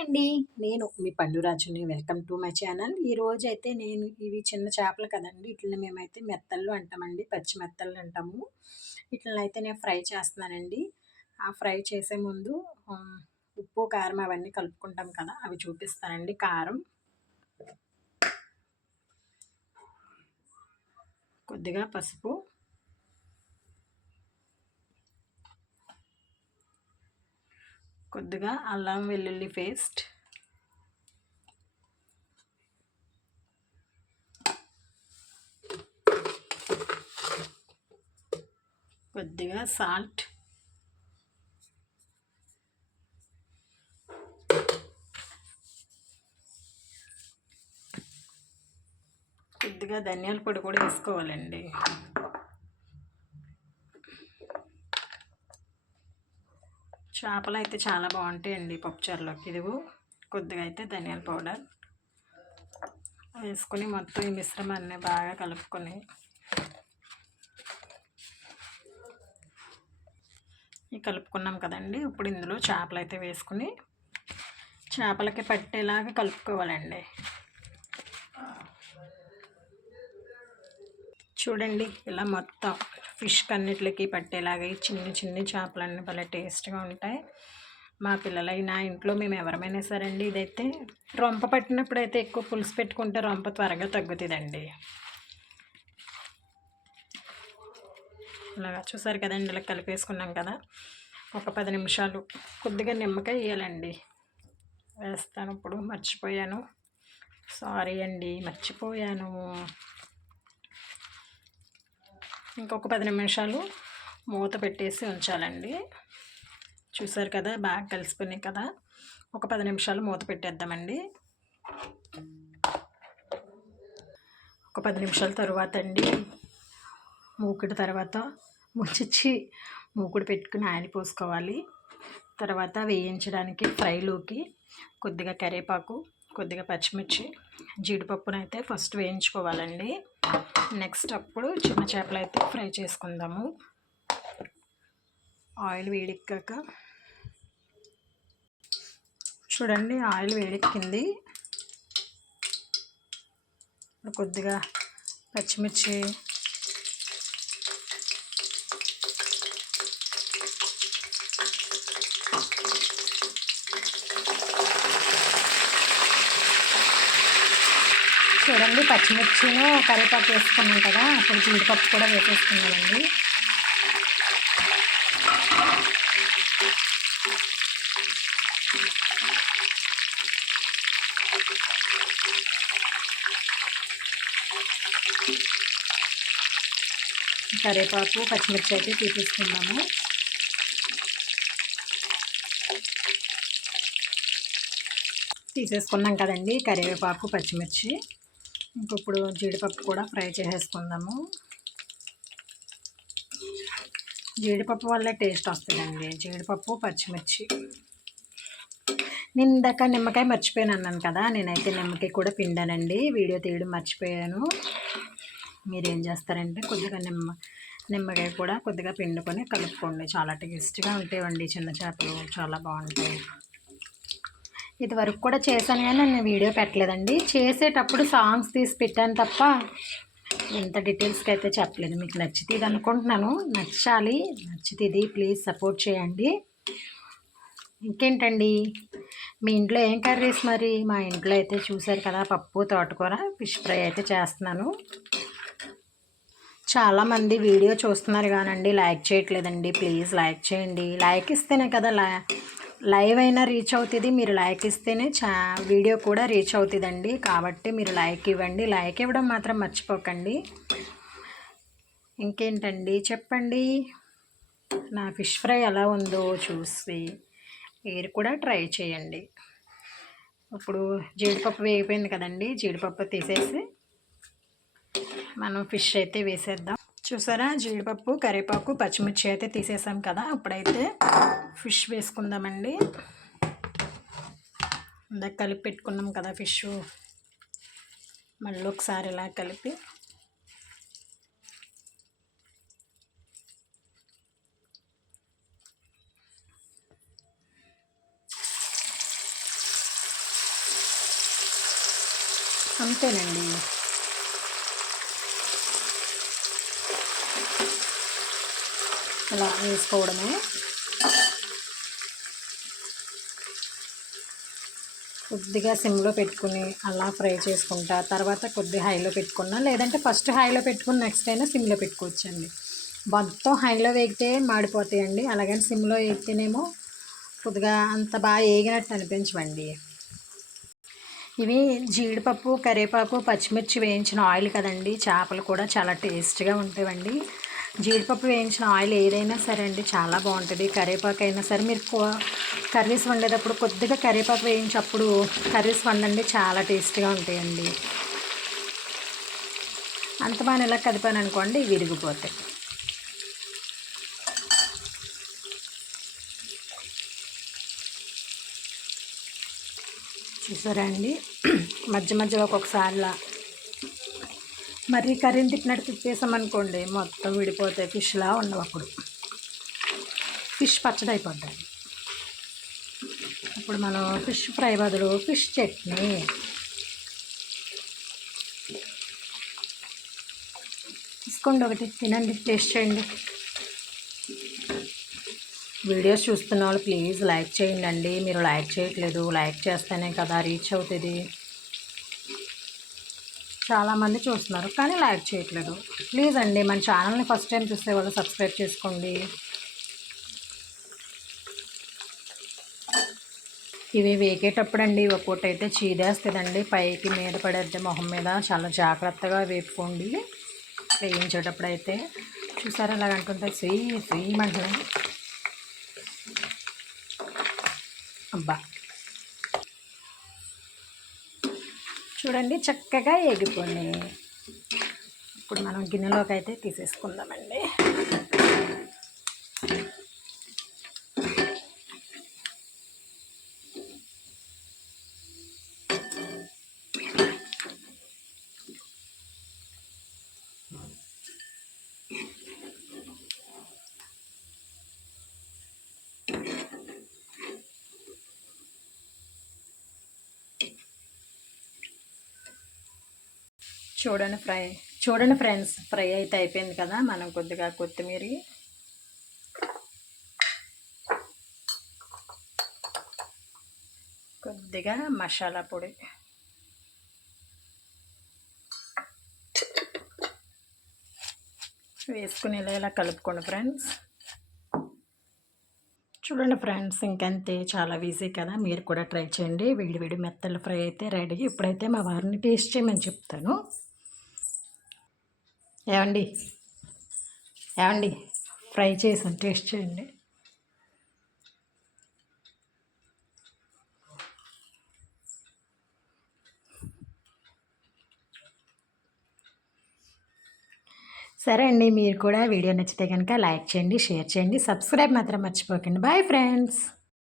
అండి. నేను మీ పండురాజుని వెల్కమ్ టు మై ఛానల్. ఈ అయితే నేను ఇవి చిన్న చేపలు కదండి. ఇట్లని మేమైతే మెత్తళ్ళు అంటామండి. పచ్చి మెత్తళ్ళు అంటాము. ఇట్లని అయితే నేను ఫ్రై చేస్తున్నానండి. ఆ ఫ్రై చేసే ముందు ఉప్పు కారం అవన్నీ కలుపుకుంటాం కదా. అవి చూపిస్తానండి. కారం. కొద్దిగా పసుపు. కొద్దిగా అల్లం వెల్లుల్లి పేస్ట్. కొద్దిగా సాల్ట్. కొద్దిగా ధనియాల పొడి కూడా వేసుకోవాలండి. చేపలు అయితే చాలా బాగుంటాయండి పప్పుచారులోకి. ఇదిగో కొద్దిగా అయితే ధనియాల పౌడర్. వేసుకొని మొత్తం ఈ మిశ్రమాన్ని బాగా కలుపుకొని. ఈ కలుపుకున్నాం కదండి. ఇప్పుడు ఇందులో చేపలు అయితే వేసుకుని చేపలకి పట్టేలాగా కలుపుకోవాలండి. చూడండి ఇలా మొత్తం ఫిష్ కన్నిటికి పట్టేలాగా ఈ చిన్ని చిన్ని చేపలన్నీ భలే టేస్ట్గా ఉంటాయి. మా పిల్లలైనా ఇంట్లో మేము ఎవరమైనా సరే అండి ఇదైతే రొంప పట్టినప్పుడు అయితే ఎక్కువ పులుసు పెట్టుకుంటే రొంప త్వరగా తగ్గుతుందండి. ఇలాగా చూసారు కదండి ఇలా కలిపేసుకున్నాం కదా. ఒక పది నిమిషాలు కొద్దిగా నిమ్మకాయ వేయాలండి. వేస్తాను ఇప్పుడు మర్చిపోయాను. సారీ అండి మర్చిపోయాను. ఇంకొక పది నిమిషాలు మూత పెట్టేసి ఉంచాలండి. చూసారు కదా బాగా కలిసిపోయినాయి కదా. ఒక పది నిమిషాలు మూత పెట్టేద్దామండి. ఒక పది నిమిషాల తర్వాత అండి మూకుడు తర్వాత ముచ్చిచ్చి మూకుడు పెట్టుకుని ఆయిల్ పోసుకోవాలి. తర్వాత వేయించడానికి ఫ్రైలోకి కొద్దిగా కరివేపాకు కొద్దిగా పచ్చిమిర్చి జీడిపప్పునైతే ఫస్ట్ వేయించుకోవాలండి. నెక్స్ట్ అప్పుడు చిన్న చేపలు అయితే ఫ్రై చేసుకుందాము. ఆయిల్ వేడెక్కాక. చూడండి ఆయిల్ వేడెక్కింది. కొద్దిగా పచ్చిమిర్చి చూడండి పచ్చిమిర్చిను కరివేపాకు వేసుకున్నాం కదా అప్పుడు జీడిపప్పు కూడా వేసేసుకున్నామండి. కరివేపాకు పచ్చిమిర్చి అయితే తీసేసుకున్నాము తీసేసుకున్నాం కదండి కరివేపాకు పచ్చిమిర్చి. ఇప్పుడు జీడిపప్పు కూడా ఫ్రై చేసేసుకుందాము. జీడిపప్పు వల్లే టేస్ట్ వస్తుందండి. జీడిపప్పు పచ్చిమిర్చి. నేను ఇందాక నిమ్మకాయ మర్చిపోయాను అన్నాను కదా నేనైతే నిమ్మకాయ కూడా పిండానండి. వీడియో తీయడం మర్చిపోయాను. మీరు ఏం చేస్తారంటే కొద్దిగా నిమ్మ నిమ్మకాయ కూడా కొద్దిగా పిండుకొని కలుపుకోండి. చాలా టేస్ట్గా ఉంటాయండి చిన్న చేపలు. చాలా బాగుంటాయి. ఇది వరకు కూడా చేశాను కానీ నేను వీడియో పెట్టలేదండి. చేసేటప్పుడు సాంగ్స్ తీసి పెట్టాను తప్ప ఇంత డీటెయిల్స్కి అయితే చెప్పలేదు. మీకు నచ్చితే ఇది అనుకుంటున్నాను. నచ్చాలి. నచ్చితే ఇది ప్లీజ్ సపోర్ట్ చేయండి. ఇంకేంటండి? మీ ఇంట్లో ఏం కర్రీస్ మరి? మా ఇంట్లో అయితే చూశారు కదా పప్పు తోటకూర ఫిష్ ఫ్రై అయితే చేస్తున్నాను. చాలామంది వీడియో చూస్తున్నారు కానండి లైక్ చేయట్లేదండి. ప్లీజ్ లైక్ చేయండి. లైక్ ఇస్తేనే కదా లైవ్ అయినా రీచ్ అవుతుంది. మీరు లైక్ ఇస్తేనే చా వీడియో కూడా రీచ్ అవుతుందండి. కాబట్టి మీరు లైక్ ఇవ్వండి. లైక్ ఇవ్వడం మాత్రం మర్చిపోకండి. ఇంకేంటండి? చెప్పండి. నా ఫిష్ ఫ్రై ఎలా ఉందో చూసి మీరు కూడా ట్రై చేయండి. ఇప్పుడు జీడిపప్పు వేగిపోయింది కదండి. జీడిపప్పు తీసేసి మనం ఫిష్ అయితే వేసేద్దాం. చూసారా? జీడిపప్పు కరివేపాకు పచ్చిమిర్చి అయితే తీసేసాం కదా. అప్పుడైతే ఫిష్ వేసుకుందామండి. ఇందాక కలిపి పెట్టుకున్నాం కదా ఫిష్. మళ్ళీ ఒకసారి ఇలా కలిపి. అంతేనండి. ఇలా వేసుకోవడమే. కొద్దిగా సిమ్లో పెట్టుకుని అలా ఫ్రై చేసుకుంటా. తర్వాత కొద్దిగా హైలో పెట్టుకున్నా లేదంటే ఫస్ట్ హైలో పెట్టుకుని నెక్స్ట్ అయినా సిమ్లో పెట్టుకోవచ్చండి. మొత్తం హైలో వేగితే మాడిపోతాయండి. అలాగని సిమ్లో వేగితేనేమో కొద్దిగా అంత బాగా వేగినట్టు అనిపించవండి. ఇవి జీడిపప్పు కరివేపాకు పచ్చిమిర్చి వేయించిన ఆయిల్ కదండి. చేపలు కూడా చాలా టేస్ట్గా ఉంటాయండి. జీడిపప్పు వేయించిన ఆయిల్ ఏదైనా సరే అండి చాలా బాగుంటుంది. కరివేపాకు అయినా సరే మీరు కర్రీస్ వండేటప్పుడు కొద్దిగా కరివేపాకు వేయించప్పుడు కర్రీస్ వండండి చాలా టేస్ట్గా ఉంటాయండి. అంత బాగా ఇలా కదిపాను అనుకోండి విరిగిపోతాయి. చూసారా అండి? మధ్య మధ్యలో ఒక్కొక్కసారిలా మరీ కర్రీని తిప్పినట్టు తిప్పేసామనుకోండి మొత్తం విడిపోతాయి ఫిష్లా ఉండవు అప్పుడు. ఫిష్ పచ్చడి అయిపోద్ది. ఇప్పుడు మనం ఫిష్ ఫ్రై బదులు ఫిష్ చట్నీ. తీసుకోండి ఒకటి తినండి టేస్ట్ చేయండి. వీడియోస్ చూస్తున్న వాళ్ళు ప్లీజ్ లైక్ చేయండి అండి. మీరు లైక్ చేయట్లేదు లైక్ చేస్తేనే కదా రీచ్ అవుతుంది. చాలామంది చూస్తున్నారు కానీ లైక్ చేయట్లేదు. ప్లీజ్ అండి మన ఛానల్ని ఫస్ట్ టైం చూస్తే వాళ్ళు సబ్స్క్రైబ్ చేసుకోండి. ఇవి వేకేటప్పుడు అండి ఒక్కోటి అయితే చీదేస్తుందండి. పైకి మీద పడేది మొహం మీద. చాలా జాగ్రత్తగా వేపుకోండి. వేయించేటప్పుడు అయితే చూసారా అలాగ అంటుంటే స్వీ స్వీమ్ అంటున్నాయి అబ్బా! చూడండి చక్కగా ఎగిపోయి ఇప్పుడు మనం గిన్నెలోకి అయితే తీసేసుకుందామండి. చూడండి ఫ్రై చూడండి ఫ్రెండ్స్ ఫ్రై అయితే అయిపోయింది కదా మనం కొద్దిగా కొత్తిమీర. కొద్దిగా మసాలా పొడి. వేసుకుని ఇలా ఇలా కలుపుకోండి ఫ్రెండ్స్. చూడండి ఫ్రెండ్స్ ఇంకంతే చాలా ఈజీ కదా మీరు కూడా ట్రై చేయండి. వేడి వేడి మెత్తలు ఫ్రై అయితే రెడీ. ఇప్పుడైతే మా వారిని టేస్ట్ చేయమని చెప్తాను. ఏమండి? ఏమండి? ఫ్రై చేసాను టేస్ట్ చేయండి. సరే అండి మీరు కూడా వీడియో నచ్చితే కనుక లైక్ చేయండి షేర్ చేయండి సబ్స్క్రైబ్ మాత్రం మర్చిపోకండి. Bye friends.